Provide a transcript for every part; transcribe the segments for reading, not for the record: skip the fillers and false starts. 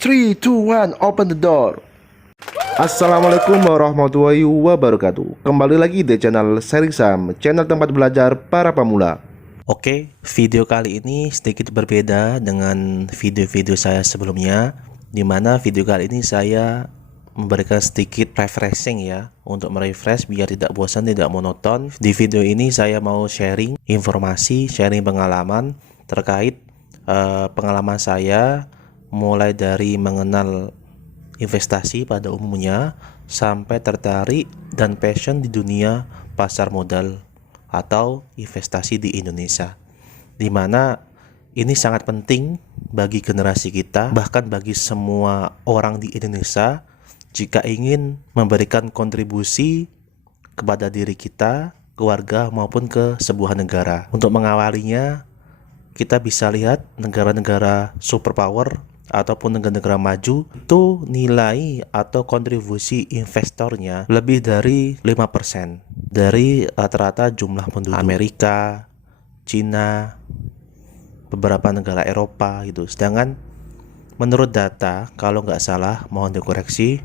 3, 2, 1, open the door. Assalamualaikum warahmatullahi wabarakatuh. Kembali lagi di channel Sharing Saham, channel tempat belajar para pemula. Oke, video kali ini sedikit berbeda dengan video-video saya sebelumnya, di mana video kali ini saya memberikan sedikit refreshing ya, untuk merefresh biar tidak bosan, tidak monoton. Di video ini saya mau sharing informasi, sharing pengalaman terkait pengalaman saya mulai dari mengenal investasi pada umumnya sampai tertarik dan passion di dunia pasar modal atau investasi di Indonesia, di mana ini sangat penting bagi generasi kita, bahkan bagi semua orang di Indonesia, jika ingin memberikan kontribusi kepada diri kita, keluarga, maupun ke sebuah negara. Untuk mengawalinya, kita bisa lihat negara-negara superpower ataupun negara-negara maju itu nilai atau kontribusi investornya lebih dari 5% dari rata-rata jumlah penduduk. Amerika, Cina, beberapa negara Eropa gitu. Sedangkan menurut data, kalau nggak salah, mohon dikoreksi,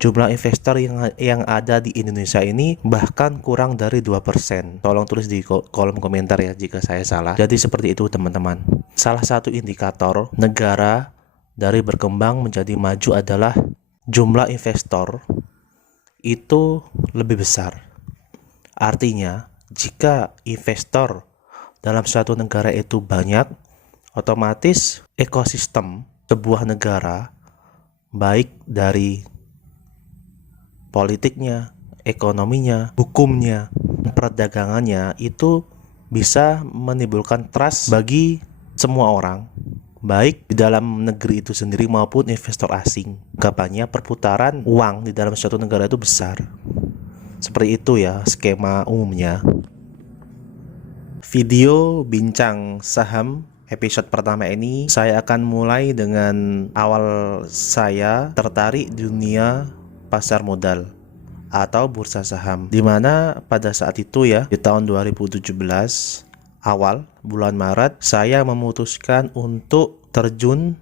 jumlah investor yang ada di Indonesia ini bahkan kurang dari 2%. Tolong tulis di kolom komentar ya jika saya salah. Jadi seperti itu teman-teman. Salah satu indikator negara dari berkembang menjadi maju adalah jumlah investor itu lebih besar. Artinya, jika investor dalam suatu negara itu banyak, otomatis ekosistem sebuah negara, baik dari politiknya, ekonominya, hukumnya, perdagangannya, itu bisa menimbulkan trust bagi semua orang, baik di dalam negeri itu sendiri maupun investor asing. Kapannya perputaran uang di dalam suatu negara itu besar. Seperti itu ya skema umumnya. Video bincang saham episode pertama ini saya akan mulai dengan awal saya tertarik di dunia pasar modal atau bursa saham, dimana pada saat itu ya, di tahun 2017 awal bulan Maret, saya memutuskan untuk terjun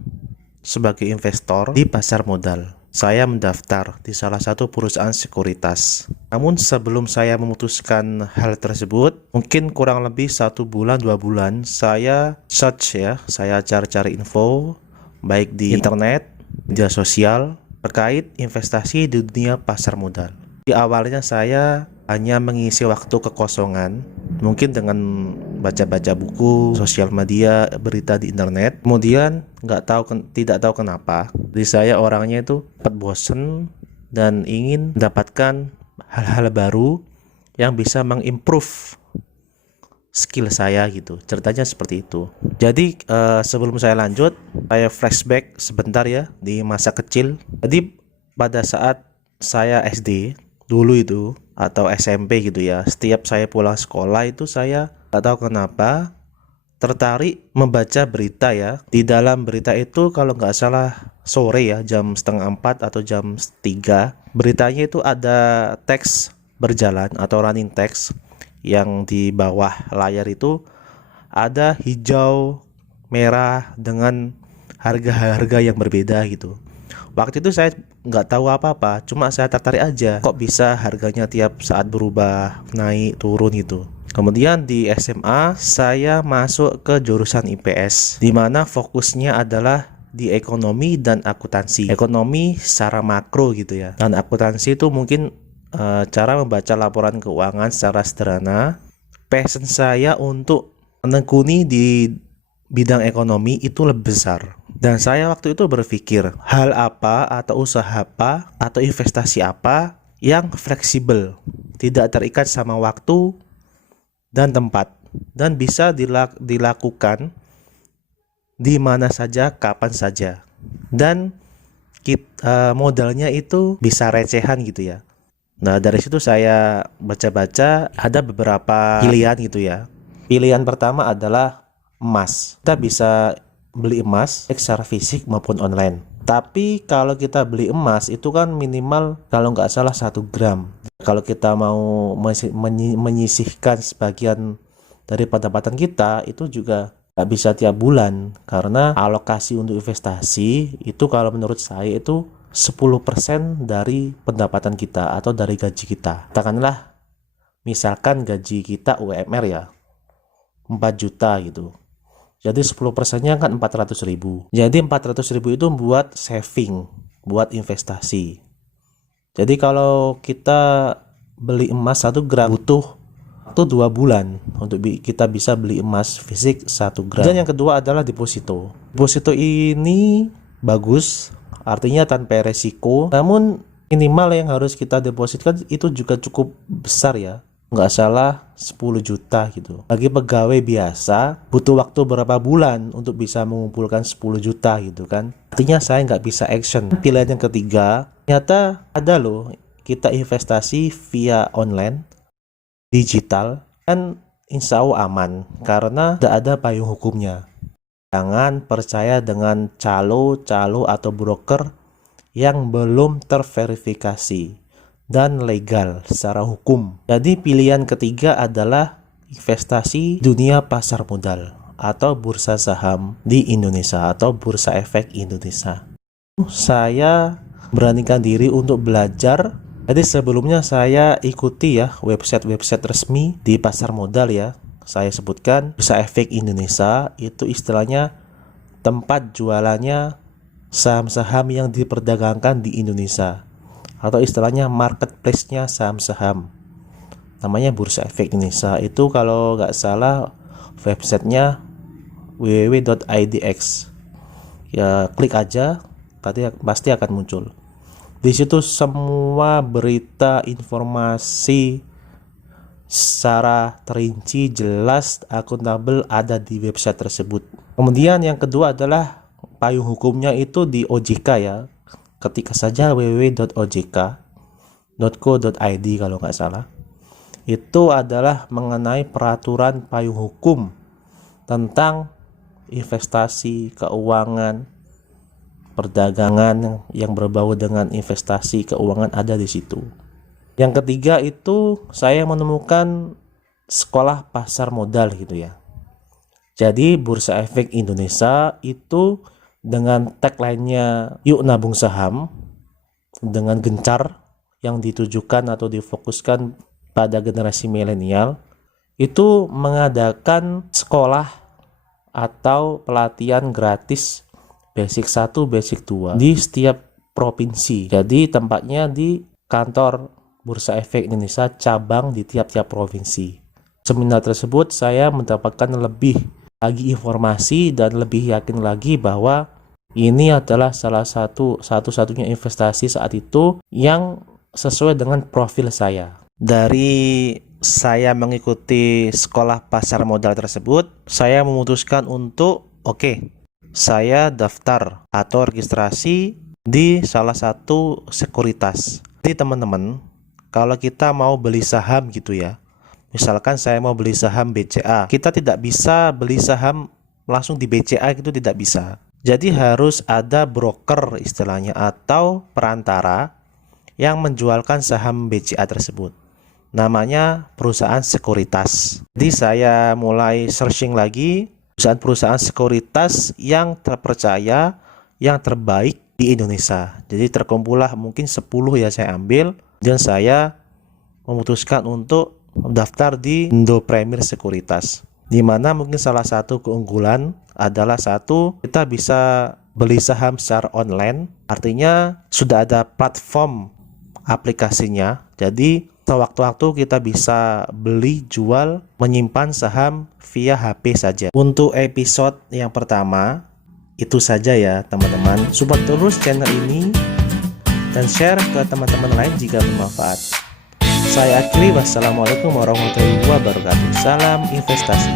sebagai investor di pasar modal. Saya mendaftar di salah satu perusahaan sekuritas. Namun sebelum saya memutuskan hal tersebut, mungkin kurang lebih 1 bulan 2 bulan saya search ya, saya cari-cari info baik di internet, media sosial terkait investasi di dunia pasar modal. Di awalnya saya hanya mengisi waktu kekosongan, mungkin dengan baca-baca buku, sosial media, berita di internet. Kemudian tidak tahu kenapa, jadi saya orangnya itu cepat bosen dan ingin mendapatkan hal-hal baru yang bisa mengimprove skill saya gitu. Ceritanya seperti itu. Jadi sebelum saya lanjut, saya flashback sebentar ya di masa kecil. Jadi pada saat saya SD dulu itu atau SMP gitu ya, setiap saya pulang sekolah itu saya nggak tahu kenapa tertarik membaca berita ya. Di dalam berita itu kalau nggak salah sore ya, jam 3:30 atau jam 3, beritanya itu ada teks berjalan atau running text yang di bawah layar itu ada hijau merah dengan harga-harga yang berbeda gitu. Waktu itu saya nggak tahu apa-apa, cuma saya tertarik aja. Kok bisa harganya tiap saat berubah, naik, turun gitu. Kemudian di SMA saya masuk ke jurusan IPS, di mana fokusnya adalah di ekonomi dan akuntansi. Ekonomi secara makro gitu ya. Dan akuntansi itu mungkin cara membaca laporan keuangan secara sederhana. Passion saya untuk menekuni di bidang ekonomi itu lebih besar. Dan saya waktu itu berpikir, hal apa atau usaha apa atau investasi apa yang fleksibel, tidak terikat sama waktu dan tempat, dan bisa dilakukan di mana saja, kapan saja, dan modalnya itu bisa recehan gitu ya. Nah dari situ saya baca-baca, ada beberapa pilihan gitu ya. Pilihan pertama adalah emas. Kita bisa beli emas baik secara fisik maupun online. Tapi kalau kita beli emas itu kan minimal kalau nggak salah 1 gram. Kalau kita mau menyisihkan sebagian dari pendapatan kita, itu juga nggak bisa tiap bulan, karena alokasi untuk investasi itu kalau menurut saya itu 10% dari pendapatan kita atau dari gaji kita. Katakanlah misalkan gaji kita UMR ya 4 juta gitu. Jadi 10%-nya kan 400.000. Jadi 400.000 itu buat saving, buat investasi. Jadi kalau kita beli emas 1 gram butuh waktu 2 bulan untuk kita bisa beli emas fisik 1 gram. Dan yang kedua adalah deposito. Deposito ini bagus, artinya tanpa resiko. Namun minimal yang harus kita depositkan itu juga cukup besar ya. Nggak salah 10 juta gitu. Bagi pegawai biasa butuh waktu berapa bulan untuk bisa mengumpulkan 10 juta gitu kan. Artinya saya nggak bisa action. Pilihan yang ketiga, ternyata ada loh kita investasi via online, digital, kan insya Allah aman karena tidak ada payung hukumnya. Jangan percaya dengan calo atau broker yang belum terverifikasi dan legal secara hukum. Jadi pilihan ketiga adalah investasi dunia pasar modal atau bursa saham di Indonesia atau bursa efek Indonesia. Saya beranikan diri untuk belajar. Jadi sebelumnya saya ikuti ya website-website resmi di pasar modal ya. Saya sebutkan bursa efek Indonesia itu istilahnya tempat jualannya saham-saham yang diperdagangkan di Indonesia, atau istilahnya marketplace-nya saham-saham. Namanya Bursa Efek Indonesia. Itu kalau nggak salah websitenya www.idx. Ya klik aja, pasti akan muncul. Di situ semua berita, informasi secara terinci, jelas, akuntabel ada di website tersebut. Kemudian yang kedua adalah payung hukumnya itu di OJK ya. Ketika saja www.ojk.co.id kalau nggak salah. Itu adalah mengenai peraturan payung hukum tentang investasi, keuangan, perdagangan yang berbau dengan investasi keuangan ada di situ. Yang ketiga itu saya menemukan sekolah pasar modal gitu ya. Jadi Bursa Efek Indonesia itu dengan tagline-nya yuk nabung saham, dengan gencar yang ditujukan atau difokuskan pada generasi milenial, itu mengadakan sekolah atau pelatihan gratis basic 1, basic 2 di setiap provinsi. Jadi tempatnya di kantor Bursa Efek Indonesia cabang di tiap-tiap provinsi. Seminar tersebut saya mendapatkan lebih lagi informasi dan lebih yakin lagi bahwa ini adalah satu-satunya investasi saat itu yang sesuai dengan profil saya. Dari saya mengikuti sekolah pasar modal tersebut, saya memutuskan untuk saya daftar atau registrasi di salah satu sekuritas. Jadi teman-teman, kalau kita mau beli saham gitu ya, misalkan saya mau beli saham BCA, kita tidak bisa beli saham langsung di BCA, gitu tidak bisa. Jadi harus ada broker istilahnya atau perantara yang menjualkan saham BCA tersebut. Namanya perusahaan sekuritas. Jadi saya mulai searching lagi perusahaan-perusahaan sekuritas yang terpercaya, yang terbaik di Indonesia. Jadi terkumpullah mungkin 10 ya saya ambil, dan saya memutuskan untuk mendaftar di Indo Premier Sekuritas, di mana mungkin salah satu keunggulan adalah kita bisa beli saham secara online, artinya sudah ada platform aplikasinya. Jadi sewaktu-waktu kita bisa beli, jual, menyimpan saham via HP saja. Untuk episode yang pertama itu saja ya teman-teman. Support terus channel ini dan share ke teman-teman lain jika bermanfaat. Saya akhiri, wassalamualaikum warahmatullahi wabarakatuh. Salam investasi.